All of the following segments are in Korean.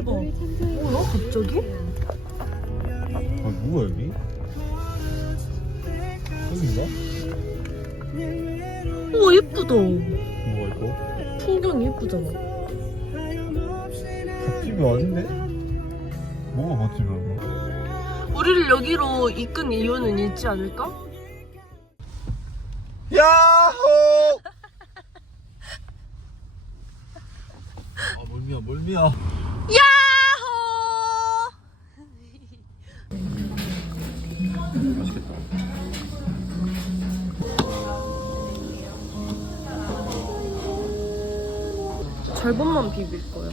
대박 뭐야 갑자기? 아 뭐야 여기? 여긴가? 우와 예쁘다 뭐가 있고? 풍경이 예쁘잖아 집이 아닌데? 뭐가 맛집이야 우리를 여기로 이끈 이유는 있지 않을까? 야호! 아 멀미야 멀미야 절반만 비빌 거야.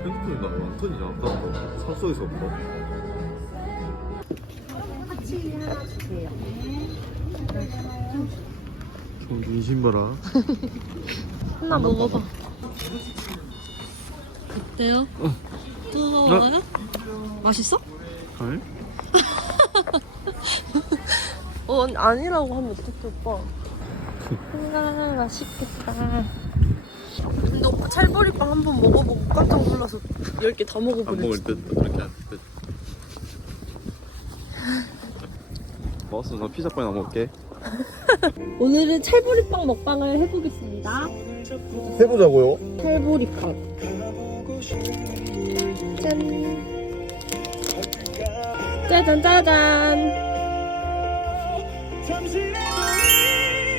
핸드폰이 나 완전히 약간 산속에서 부터 좀 민심 봐라 하나 먹어봐. 어때요? 뜨거워요? 맛있어? 알? 어, 아니라고 하면 어떡해, 오빠. 아, 맛있겠다. 근데 오빠 찰보리빵 한번 먹어보고 깜짝 놀라서 10개 다안 먹어버렸지. 먹을 듯 그렇게 먹었어 나 피자빵이나 먹을게 오늘은 찰보리빵 먹방을 해보겠습니다. 해보자고요 찰보리빵. 짠. 짜잔, 짜잔.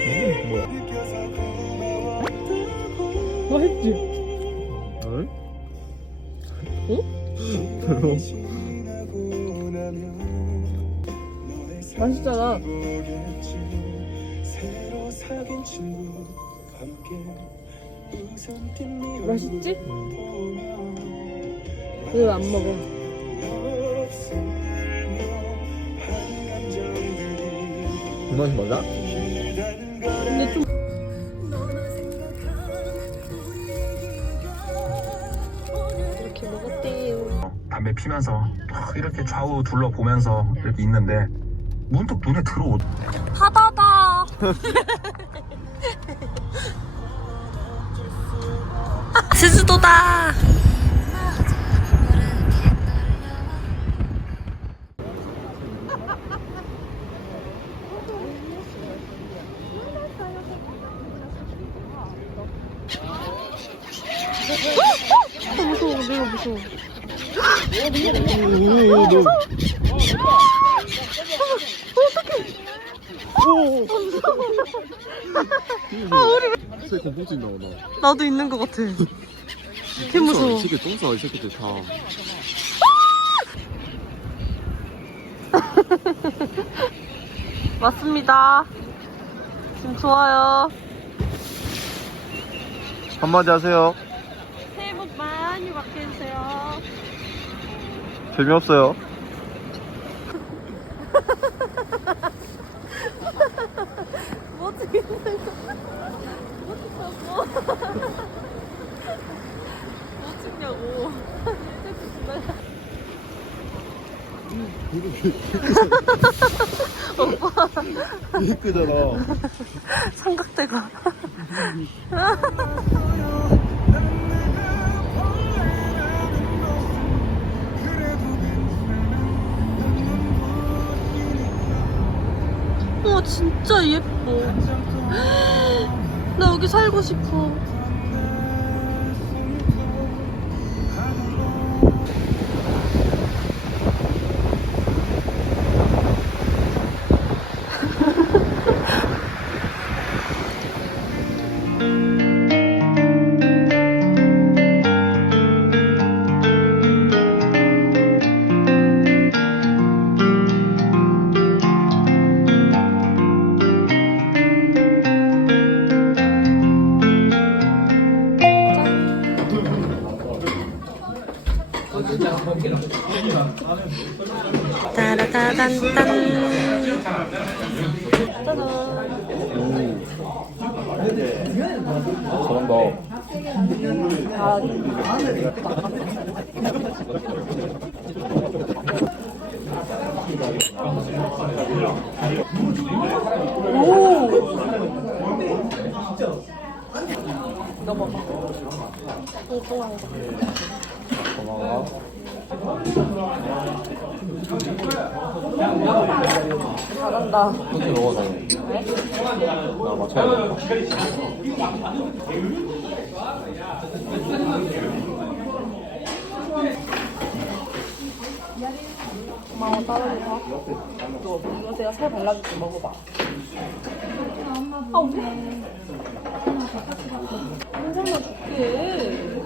음, 뭐야 맛있지? 응? 맛있잖아. 맛있지? 왜안 먹어? 그 맛이 맞아? 근데 좀 이렇게 먹었대요. 담배 피면서 막 이렇게 좌우 둘러보면서 이렇게 있는데 문득 눈에 들어오 하다다. 제주도다. 어, 무서워, 내가 무서워. 새 공포증 나오나 나도 있는 것 같아. 개 무서워. 이 새끼 똥싸 이 새끼들 다 맞습니다. 지금 좋아요. 한마디 하세요 새해 복 많이 받게 해주세요. 재미없어요? 뭐 찍냐고. 뭐 찍냐고. 이끄잖아 삼각대가. 와 진짜 예뻐. 나 여기 살고 싶어. 짜잔. 잘한다 잘한다. 소주 먹어 나. 나 맞춰야 돼. 고마워 따라줘서. 이거 이거 제가 살 발라줄게 먹어봐. 아 왜? 한 잔만 줄게.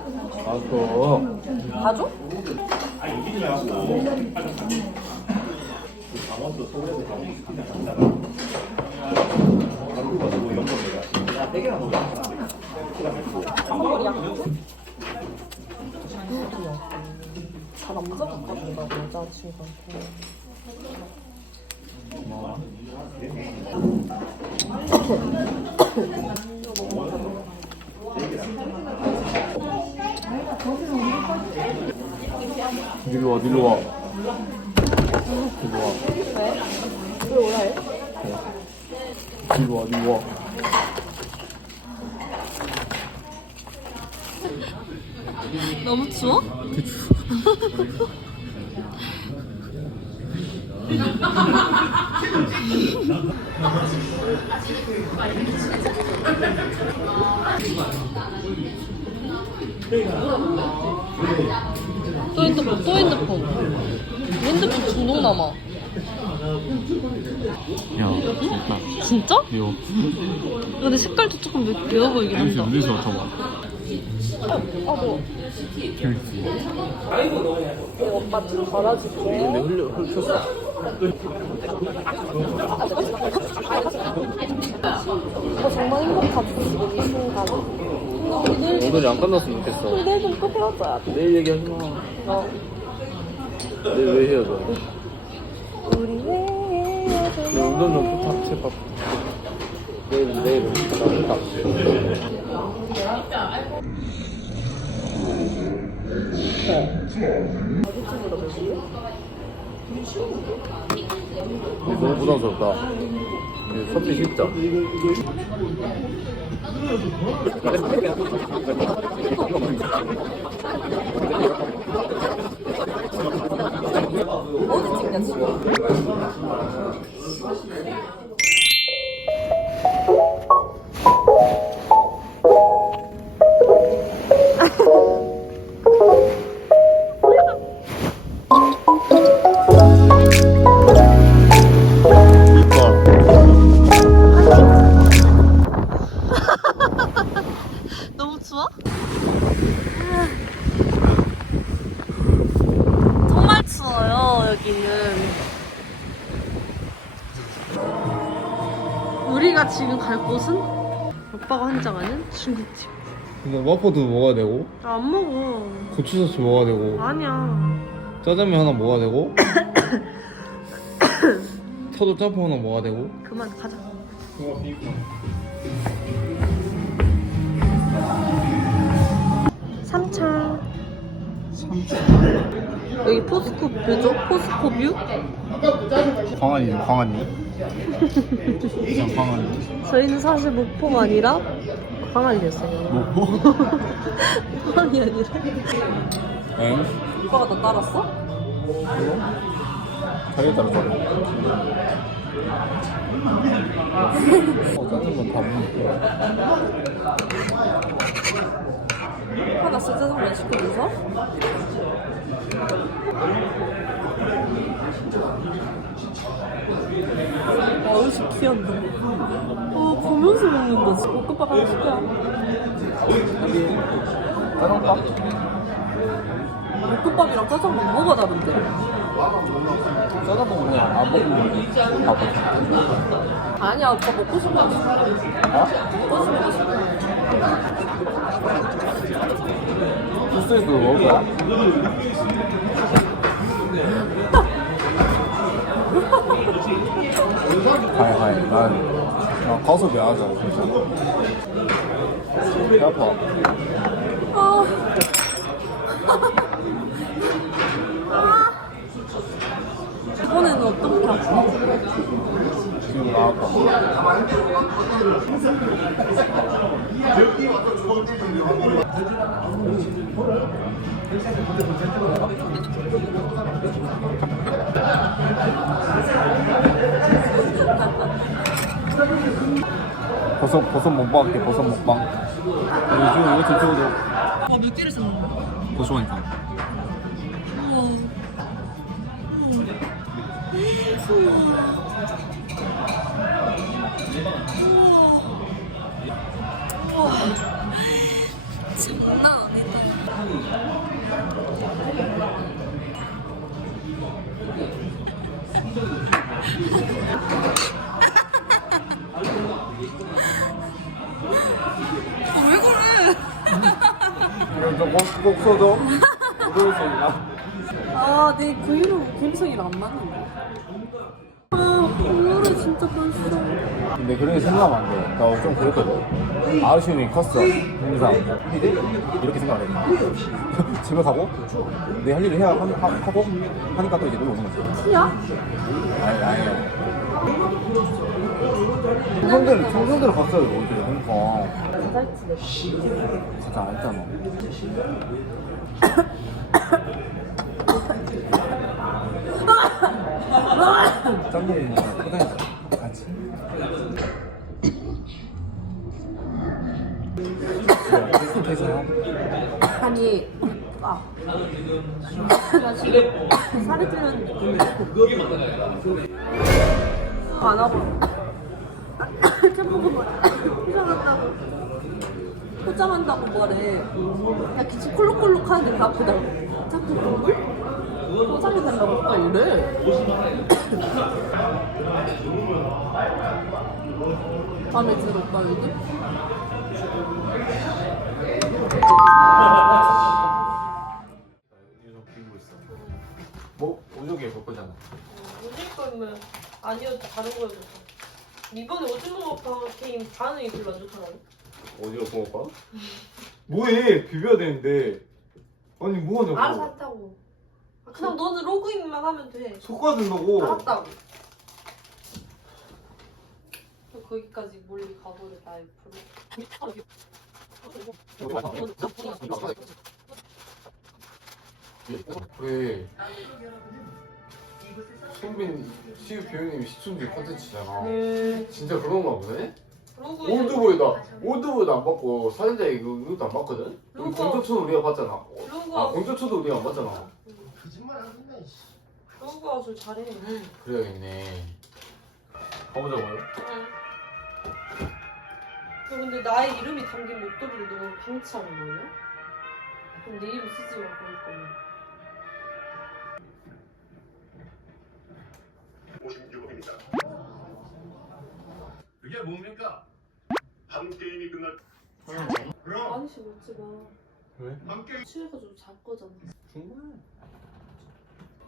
알았어. 다 줘? 다 남자 같거든요, 여자 친구한테. 일로 와, 일로 와. 와. 왜? 왜 오라 해? 일로 와, 일로 와. 너무 추워? 또 핸드폰, 또 핸드폰. 핸드폰 중독 남아. 야, 일단 진짜? 이거 근데 색깔도 조금 매- 매워 보이긴 여기서 한다. 물리서 맡아봐. 아, 뭐. 재밌지. 오빠 좀 받아줄게. 근데 흘려 흘렸어. 오빠 정말 행복하지, 이 순간. 오늘, 오늘이 안 끝났으면 좋겠어. 좀또 헤어져야 돼. 내일 얘기하지 마. 너. 내일 왜 헤어져? 우리 왜 헤어져? 운전 좀 부탁, 제발. 내일, 내일 부탁. 너무 부담스럽다. 이제 선비 진짜. 어디 찍냐? 너무 추워? 오빠가 환장하는 중국집. 근데 와퍼도 먹어야 되고, 나 안 먹어. 고추소스 먹어야 되고, 아니야. 짜장면 하나 먹어야 되고, 터도 짬뽕 하나 먹어야 되고. 그만 가자. 삼차. 여기 포스코 뷰죠? 포스코 뷰? 광안이죠, 광안이. 그냥. 저희는 사실 목포가 아니라 광안이 됐어요. 먹고? 광안이 아니라. 응? 오빠가 너 따랐어? 자기가 따라 어, 짜장면 다 먹는 하나 짜장면 시켜줘서? 아, 음식 귀한다. 아, 보면서 먹는다. 볶음밥 하나 시켜. 짜장밥? 볶음밥이랑 짜장면 뭐가 다른데? 짜장면 그냥 안 먹으면 밥 아니야, 오빠 먹고 시켜. 어? 먹고 싶은 거 시켜. 소스도 먹을 거야? 가위 가위 난, 난 가서 미안하잖아 진짜 배 아파. 이번에는 어떻게 아파? 지금 나 아파. 버섯 버섯 먹방 할게 버섯 먹방. 요즘 이거 좀 찍어줘. 와 몇 개를 샀는 거야? 더 좋아하니까. 우와. 우와. 우와. 장난 아니다. 왜 그래? 그럴 수 있나? 아, 내 그이로 감성이랑 안 맞는데. 아, 오늘은 진짜 벌써. 근데 그런 게 생각하면 안 돼. 나좀 그랬거든. 아쉬움이 컸어. 항상. 이렇게 생각 안 해. 집에 가고, 내 할 일을 해야 하, 하, 하고, 하니까 또 이제 놀러 오는 거지. 티야? 아니, 아니. 청소들, 청소들 갔어요, 어제. 그러니까. 안 했잖아. 짬뽕 포장했다. 같이. 계속 계속. 아니, 아. 살이 찌는데. 안와 뭐야? 포장한다고. 포장한다고 뭐래. 야, 기침 콜록콜록 하는데 다 아프다. 자꾸 국물? 포장이 된다고 오빠 이래. 마음에 들어, 오빠 여기? 유성 비고 있어. 뭐? 오족이 볼 거잖아. 오질 거면 아니어도 다른 거여도 이번에 오징어 먹방 게임 반응이 별로 안 좋더라고. 어디가 붕어빵? 뭐해? 비벼야 되는데. 아니 뭐 하냐고. 알아서 한다고. 아, 그냥 너는 로그인만 하면 돼. 속가 된다고. 알았다고. 또 거기까지 멀리 가버려 나 옆으로. 그래. 신빈 시우 배우님 시춘기 컨텐츠잖아. 네. 진짜 그런가 보네? 로그인. 올드보이다. 올드보이도 안 받고 사진자 이거 이것도 안 받거든? 우리 누구? 건조초도 우리가 봤잖아. 아 건조초도 우리가 안 봤잖아. 로그 아주 잘해. 그래야겠네. 가보자고요? 저 근데 나의 이름이 담긴 목도리를 너무 방치하는 거예요? 그럼 내 이름 쓰지 마 그럴 거면. 56억입니다. 그게 뭡니까? 한 게임이 끝날 그럼 아니씨 먹지 마. 왜? 한 게임 취해가지고 잘 거잖아. 정말?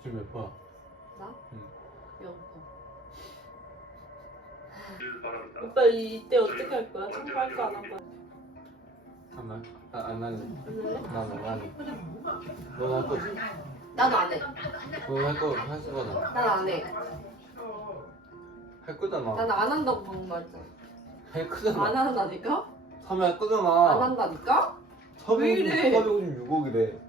지금 몇 번? 나? 응. 영거. 일 바랍니다. 오빠 이때 어떻게 할 거야? 청구할 거안 할 거야? 안 할? 안 할래. 안? 나는 안 할래. 너는 할 거지? 나도 안 해. 너는 할 거, 할 거잖아. 난 안 해. 할 거잖아. 난 안 한다고 방금 말했잖아. 할 안 거잖아. 한다니까? 3회 할 거잖아. 안 한다니까? 왜 이래? 456억이래.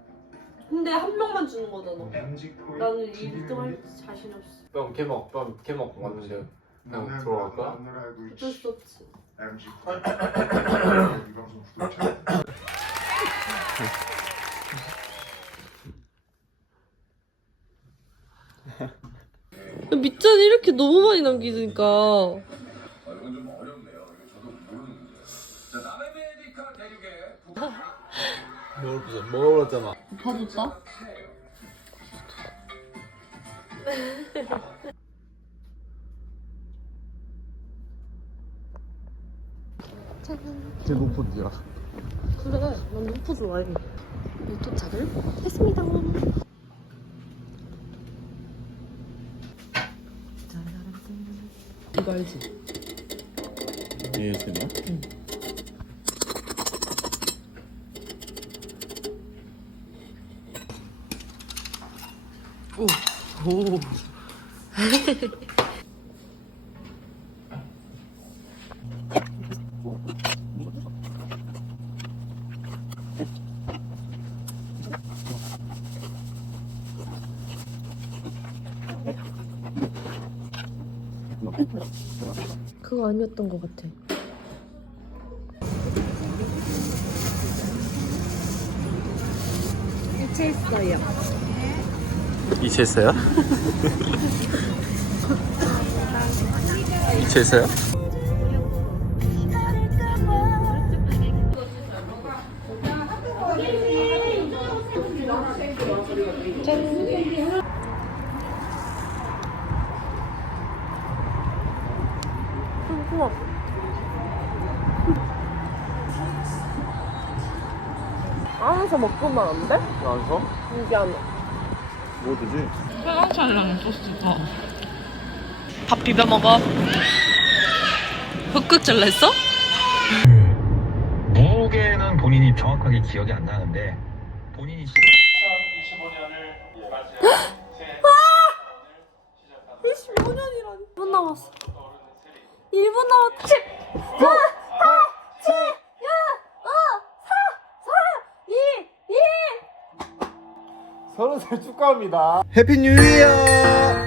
근데 한 명만 주는 거잖아. 코인 나는 이 1등 할 자신 없어. 그럼 개막, 그럼 개막 왔는데 그냥 들어갈까? 어쩔 수 없지. MG 코인 이 방송 구독자 밑잔 이렇게 너무 많이 남기니까. 먹어보자. 먹어봤잖아. 봐줬다? 제 노포드야. 그래, 난 루프 좋아해. 도착을 했습니다. 이거 알지? 예, ASMR? 응. 오. 오. 그거 아니었던 것 같아. 일체했어요. 이체했어요? 이체했어요? 우와. 안에서 먹으면 안 돼? 안서? 여기 안에. 뭐 되지? 찰랑찰랑 소스가. 밥 비벼 먹어. 흑흑 잘랐어? 무게는 본인이 정확하게 기억이 안 나는데 본인이 1분 남았어. 1분 남았지. 4, 4, 7, 6, 5, 4, 3, 2, 1. 서른 살 축하합니다. 해피 뉴 이어!